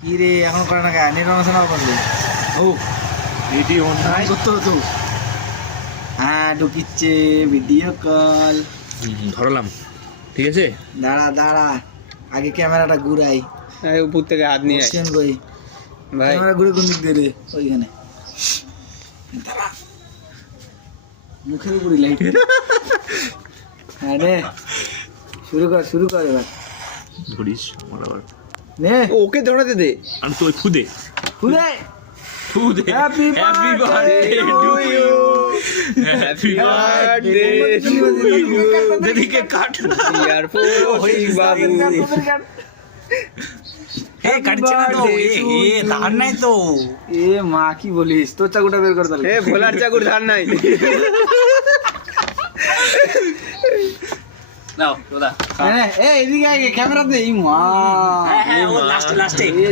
কি রে এখন করে না নেট অন আছে না করবে ও ভিডিও নাই করতে হতো হ্যাঁ ঢুকিচ্ছে ভিডিও কল ধরলাম, ঠিক আছে। দাঁড়া দাঁড়া আগে ক্যামেরাটা ঘুরাই উপর থেকে হাত নিয়ে আয়। কোশ্চেন কই ভাই ক্যামেরা ঘুরে কোন দিক দিয়ে রে ওইখানে দাঁড়া মুখের উপরে লাইট হ্যাঁ নে শুরু কর এবার ধরিস আমার আবার নে ওকে দৌড়াতে দে। আমি তো খুদে ঘুরে খুদে Happy happy birthday to you happy birthday to you দেখে কাট ইয়ার ফোর্সিং বাবু হে কাটছে না তো এ ধার নাই তো এ মা কি বলিস তোর চাকুটা বের কর তাহলে এ ভোলার চাকুর ধার নাই। নাও দাদা এদিকে আগে ক্যামেরা দে এই মা হ্যাঁ ও লাস্টে এ